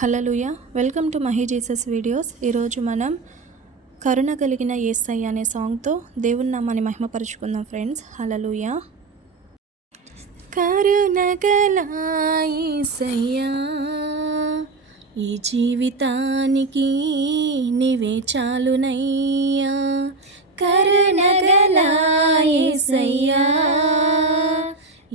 Hallelujah welcome to Mahi Jesus videos. ఈరోజు మనం కరుణ కలిగిన ఏసై అనే సాంగ్తో దేవుని నామాన్ని మహిమపరుచుకుందాం ఫ్రెండ్స్. హలలుయ కరుణ గల ఏసయ్యా ఈ జీవితానికి నివే చాలునయ్యా. కరుణ గల ఏసయ్యా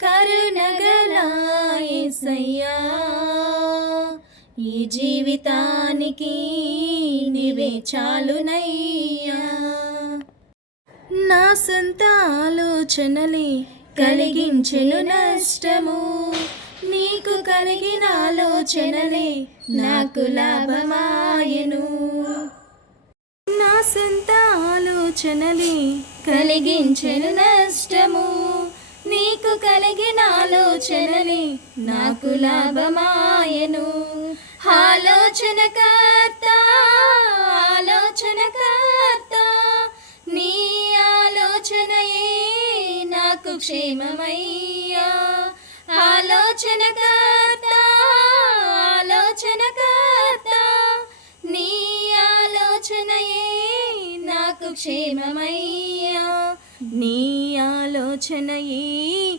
కరుణగలాయసయ్యా ఈ జీవితానికి నీవే చాలునయ్యా. నా సొంత ఆలోచనలే కలిగించెను నష్టము. నీకు కలిగిన ఆలోచనలే నాకు లాభమాయను. నా సొంత ఆలోచనలే కలిగించెను నష్టము. ఆలోచనని నాకు లాభమాయను. ఆలోచనకర్త ఆలోచనకర్త నీ ఆలోచనయే నాకు క్షేమమయ్యా. ఆలోచనకర్త ఆలోచనకర్త నీ ఆలోచనయే నాకు క్షేమమయ్యా. నీ ఆలోచనయే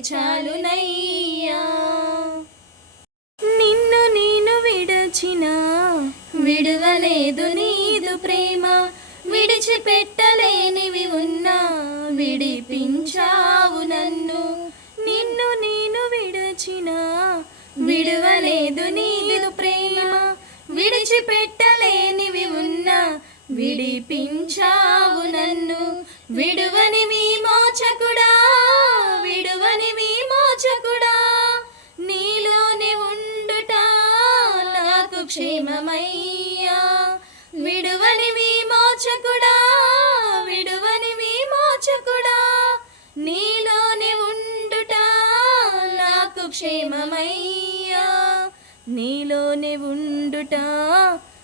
చాలునయ్యా. నిన్ను నేను విడచిన విడువలేదు నీదు ప్రేమ విడిచిపెట్టలేనివి ఉన్నా విడిపించావు నన్ను. నిన్ను నేను విడచిన విడువలేదు నీదు ప్రేమ విడిచిపెట్టలేనివి ఉన్నా విడిపించావు నన్ను. విడువని మీ మోచకుడా విడువని మీ మోచకుడా. నీలోనే ఉండుట నాకు క్షేమమయ్యా. విడువని మీ మోచకుడా విడువని మీ మోచకుడా. నీలోనే ఉండుట నాకు క్షేమమయ్యా. నీలోనే ఉండుట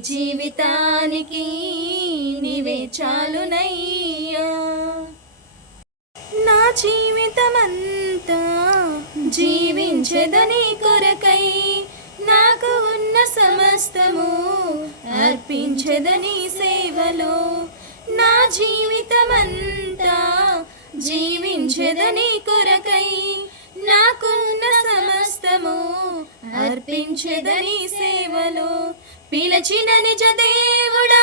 జీవితానికి నీవే చాలునయ్యా. నా జీవితమంతా జీవించదని కొరకై నాకు ఉన్న సమస్తము అర్పించదని సేవలో నా జీవితమంతా జీవించదని కొరకై నాకున్న సమస్తము అర్పించదని సేవలో పిలచిన నిజ దేవుడా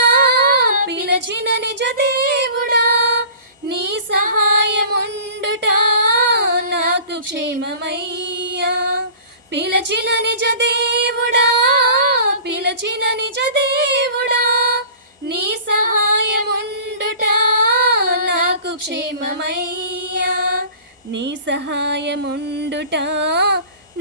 పిలచిన నిజ దేవుడా నీ సహాయముండుట నాకు క్షేమమయ్యా. పిలచిన నిజ దేవుడా పిలచిన నిజ దేవుడా నీ సహాయముండుట నాకు క్షేమమయ్యా. నీ సహాయముండుట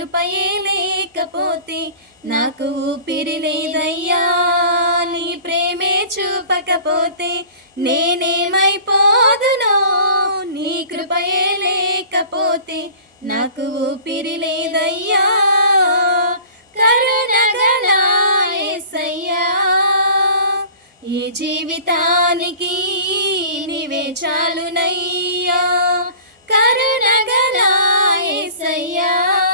కృపయే లేకపోతే నాకు ఊపిరి లేదయ్యా. నీ ప్రేమే చూపకపోతే నేనేమైపోదునో? నీ కృపయే లేకపోతే నాకు ఊపిరి లేదయ్యా. కరుణగలాయసయ్యా ఈ జీవితానికి నీవే చాలునయ్యా. కరుణగలాయసయ్యా